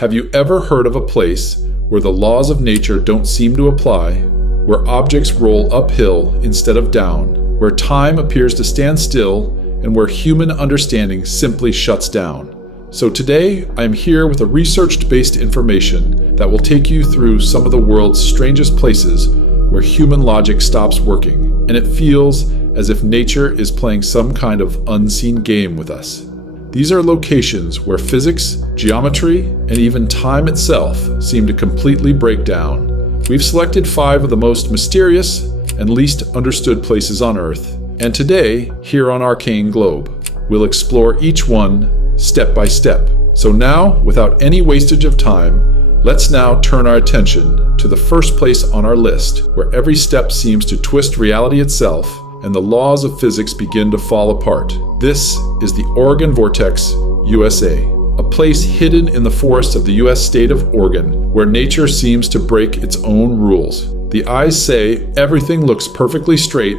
Have you ever heard of a place where the laws of nature don't seem to apply, where objects roll uphill instead of down, where time appears to stand still, and where human understanding simply shuts down? So today, I am here with a research-based information that will take you through some of the world's strangest places where human logic stops working, and it feels as if nature is playing some kind of unseen game with us. These are locations where physics, geometry, and even time itself seem to completely break down. We've selected 5 of the most mysterious and least understood places on Earth, and today, here on Arcane Globe, we'll explore each one step by step. So now, without any wastage of time, let's now turn our attention to the first place on our list, where every step seems to twist reality itself and the laws of physics begin to fall apart. This is the Oregon Vortex, USA, a place hidden in the forests of the US state of Oregon, where nature seems to break its own rules. The eyes say everything looks perfectly straight,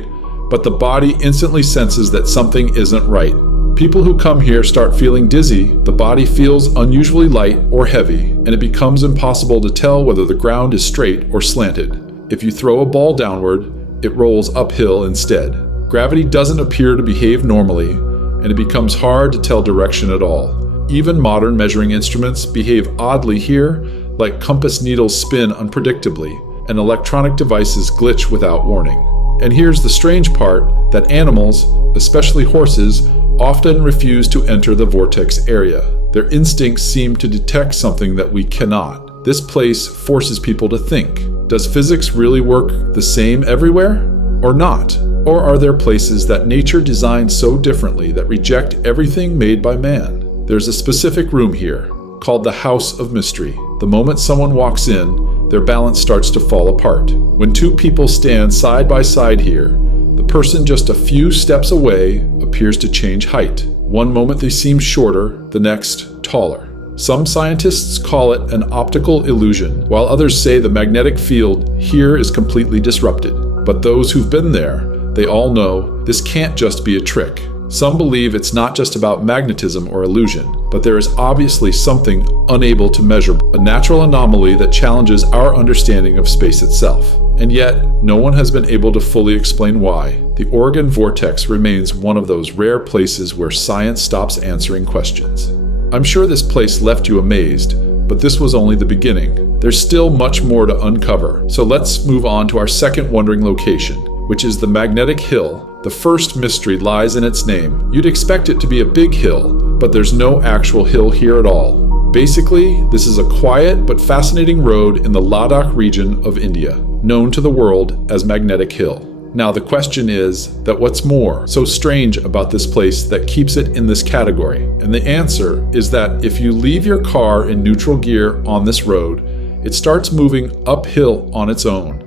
but the body instantly senses that something isn't right. People who come here start feeling dizzy, the body feels unusually light or heavy, and it becomes impossible to tell whether the ground is straight or slanted. If you throw a ball downward, it rolls uphill instead. Gravity doesn't appear to behave normally, and it becomes hard to tell direction at all. Even modern measuring instruments behave oddly here, like compass needles spin unpredictably, and electronic devices glitch without warning. And here's the strange part, that animals, especially horses, often refuse to enter the vortex area. Their instincts seem to detect something that we cannot. This place forces people to think. Does physics really work the same everywhere? Or not? Or are there places that nature designed so differently that reject everything made by man? There's a specific room here, called the House of Mystery. The moment someone walks in, their balance starts to fall apart. When 2 people stand side by side here, the person just a few steps away appears to change height. One moment they seem shorter, the next taller. Some scientists call it an optical illusion, while others say the magnetic field here is completely disrupted. But those who've been there, they all know this can't just be a trick. Some believe it's not just about magnetism or illusion, but there is obviously something unable to measure, a natural anomaly that challenges our understanding of space itself. And yet, no one has been able to fully explain why. The Oregon Vortex remains one of those rare places where science stops answering questions. I'm sure this place left you amazed, but this was only the beginning. There's still much more to uncover, so let's move on to our second wondering location, which is the Magnetic Hill. The first mystery lies in its name. You'd expect it to be a big hill, but there's no actual hill here at all. Basically, this is a quiet but fascinating road in the Ladakh region of India, known to the world as Magnetic Hill. Now the question is that what's more so strange about this place that keeps it in this category? And the answer is that if you leave your car in neutral gear on this road, it starts moving uphill on its own,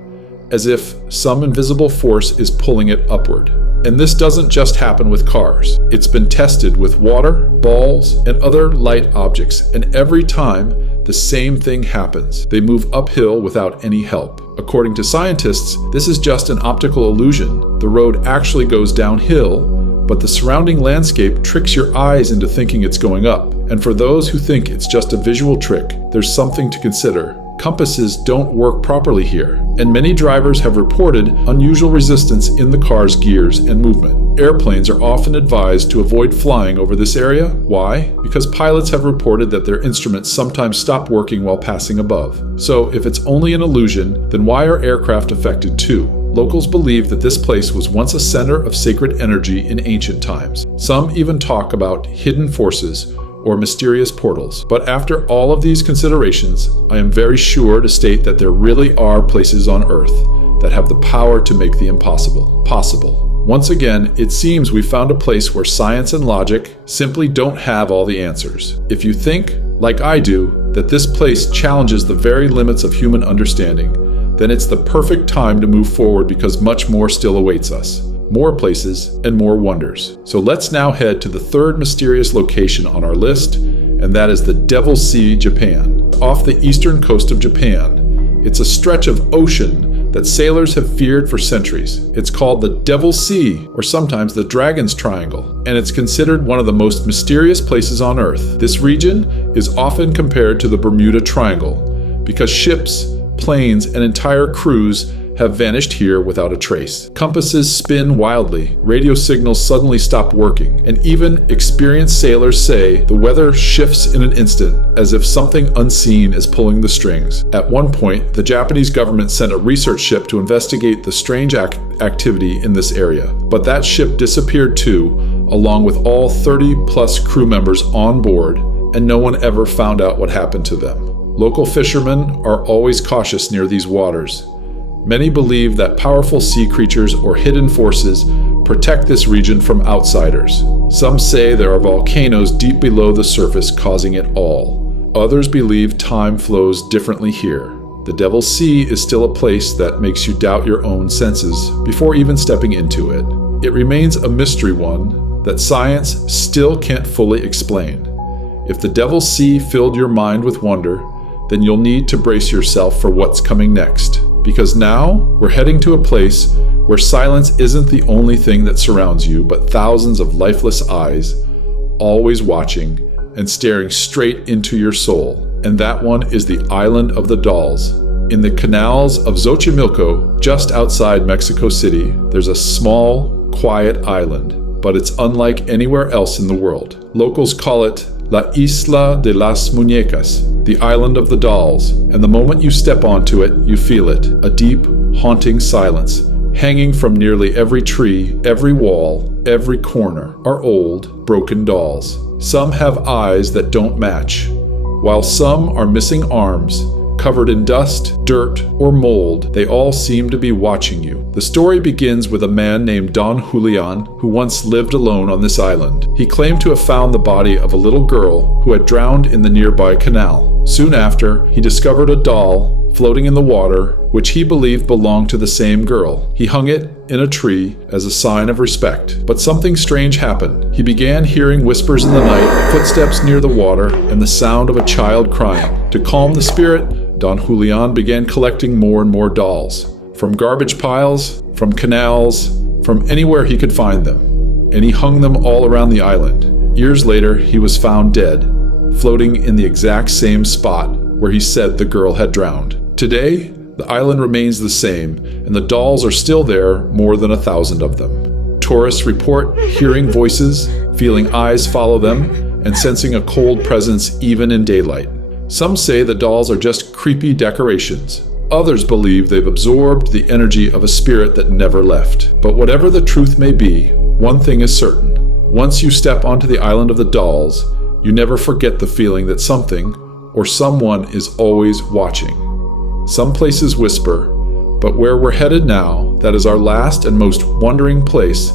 as if some invisible force is pulling it upward. And this doesn't just happen with cars. It's been tested with water, balls, and other light objects, and every time, the same thing happens. They move uphill without any help. According to scientists, this is just an optical illusion. The road actually goes downhill, but the surrounding landscape tricks your eyes into thinking it's going up. And for those who think it's just a visual trick, there's something to consider. Compasses don't work properly here, and many drivers have reported unusual resistance in the car's gears and movement. Airplanes are often advised to avoid flying over this area. Why? Because pilots have reported that their instruments sometimes stop working while passing above. So if it's only an illusion, then why are aircraft affected too? Locals believe that this place was once a center of sacred energy in ancient times. Some even talk about hidden forces or mysterious portals. But after all of these considerations, I am very sure to state that there really are places on Earth that have the power to make the impossible possible. Once again, it seems we found a place where science and logic simply don't have all the answers. If you think, like I do, that this place challenges the very limits of human understanding, then it's the perfect time to move forward because much more still awaits us. More places and more wonders. So let's now head to the third mysterious location on our list, and that is the Devil's Sea, Japan. Off the eastern coast of Japan, it's a stretch of ocean that sailors have feared for centuries. It's called the Devil's Sea, or sometimes the Dragon's Triangle, and it's considered one of the most mysterious places on Earth. This region is often compared to the Bermuda Triangle because ships, planes, and entire crews have vanished here without a trace. Compasses spin wildly, radio signals suddenly stop working, and even experienced sailors say the weather shifts in an instant as if something unseen is pulling the strings. At one point, the Japanese government sent a research ship to investigate the strange activity in this area, but that ship disappeared too, along with all 30-plus crew members on board, and no one ever found out what happened to them. Local fishermen are always cautious near these waters. Many believe that powerful sea creatures or hidden forces protect this region from outsiders. Some say there are volcanoes deep below the surface causing it all. Others believe time flows differently here. The Devil's Sea is still a place that makes you doubt your own senses before even stepping into it. It remains a mystery one that science still can't fully explain. If the Devil's Sea filled your mind with wonder, then you'll need to brace yourself for what's coming next. Because now, we're heading to a place where silence isn't the only thing that surrounds you, but thousands of lifeless eyes, always watching and staring straight into your soul. And that one is the Island of the Dolls. In the canals of Xochimilco, just outside Mexico City, there's a small, quiet island, but it's unlike anywhere else in the world. Locals call it La Isla de las Muñecas, the Island of the Dolls, and the moment you step onto it, you feel it, a deep, haunting silence. Hanging from nearly every tree, every wall, every corner are old, broken dolls. Some have eyes that don't match, while some are missing arms, covered in dust, dirt, or mold. They all seem to be watching you. The story begins with a man named Don Julian who once lived alone on this island. He claimed to have found the body of a little girl who had drowned in the nearby canal. Soon after, he discovered a doll floating in the water, which he believed belonged to the same girl. He hung it in a tree as a sign of respect. But something strange happened. He began hearing whispers in the night, footsteps near the water, and the sound of a child crying. To calm the spirit, Don Julian began collecting more and more dolls. From garbage piles, from canals, from anywhere he could find them. And he hung them all around the island. Years later, he was found dead, floating in the exact same spot where he said the girl had drowned. Today, the island remains the same, and the dolls are still there, more than 1,000 of them. Tourists report hearing voices, feeling eyes follow them, and sensing a cold presence even in daylight. Some say the dolls are just creepy decorations. Others believe they've absorbed the energy of a spirit that never left. But whatever the truth may be, one thing is certain. Once you step onto the Island of the Dolls, you never forget the feeling that something or someone is always watching. Some places whisper, but where we're headed now, that is our last and most wondering place,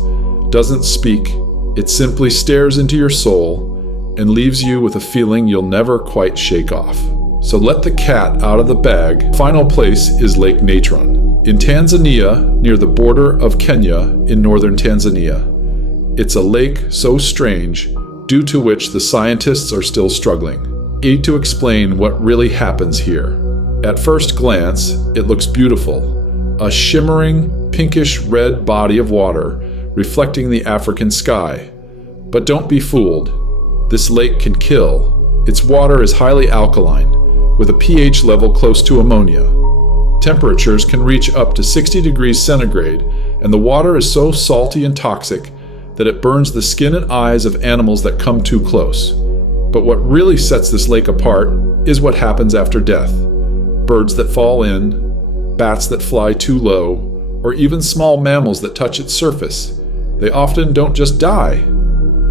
doesn't speak. It simply stares into your soul and leaves you with a feeling you'll never quite shake off. So let the cat out of the bag. Final place is Lake Natron, in Tanzania, near the border of Kenya in northern Tanzania. It's a lake so strange, due to which the scientists are still struggling. Aid to explain what really happens here. At first glance, it looks beautiful, a shimmering, pinkish-red body of water reflecting the African sky. But don't be fooled. This lake can kill. Its water is highly alkaline, with a pH level close to ammonia. Temperatures can reach up to 60 degrees centigrade, and the water is so salty and toxic that it burns the skin and eyes of animals that come too close. But what really sets this lake apart is what happens after death. Birds that fall in, bats that fly too low, or even small mammals that touch its surface. They often don't just die.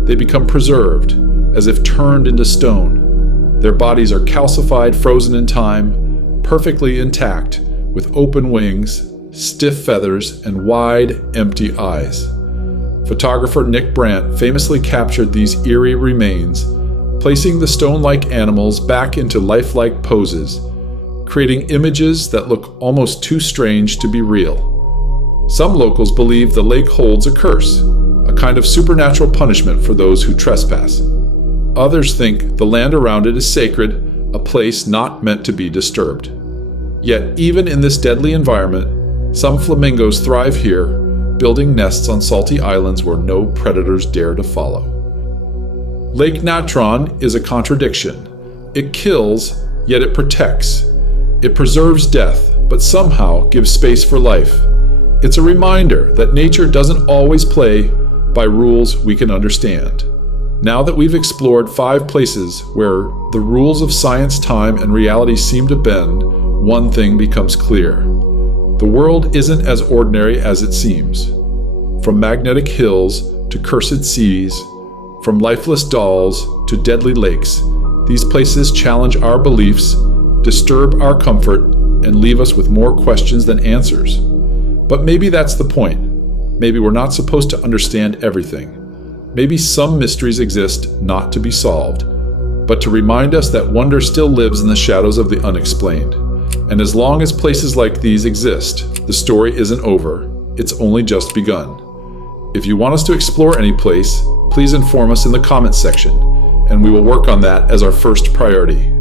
They become preserved, as if turned into stone. Their bodies are calcified, frozen in time, perfectly intact, with open wings, stiff feathers, and wide, empty eyes. Photographer Nick Brandt famously captured these eerie remains, placing the stone-like animals back into lifelike poses, creating images that look almost too strange to be real. Some locals believe the lake holds a curse, a kind of supernatural punishment for those who trespass. Others think the land around it is sacred, a place not meant to be disturbed. Yet, even in this deadly environment, Some flamingos thrive here, building nests on salty islands where no predators dare to follow. Lake Natron is a contradiction. It kills, yet it protects. It preserves death, but somehow gives space for life. It's a reminder that nature doesn't always play by rules we can understand. Now that we've explored 5 places where the rules of science, time, and reality seem to bend, one thing becomes clear. The world isn't as ordinary as it seems. From magnetic hills to cursed seas, from lifeless dolls to deadly lakes, these places challenge our beliefs, disturb our comfort, and leave us with more questions than answers. But maybe that's the point. Maybe we're not supposed to understand everything. Maybe some mysteries exist not to be solved, but to remind us that wonder still lives in the shadows of the unexplained. And as long as places like these exist, the story isn't over. It's only just begun. If you want us to explore any place, please inform us in the comments section, and we will work on that as our first priority.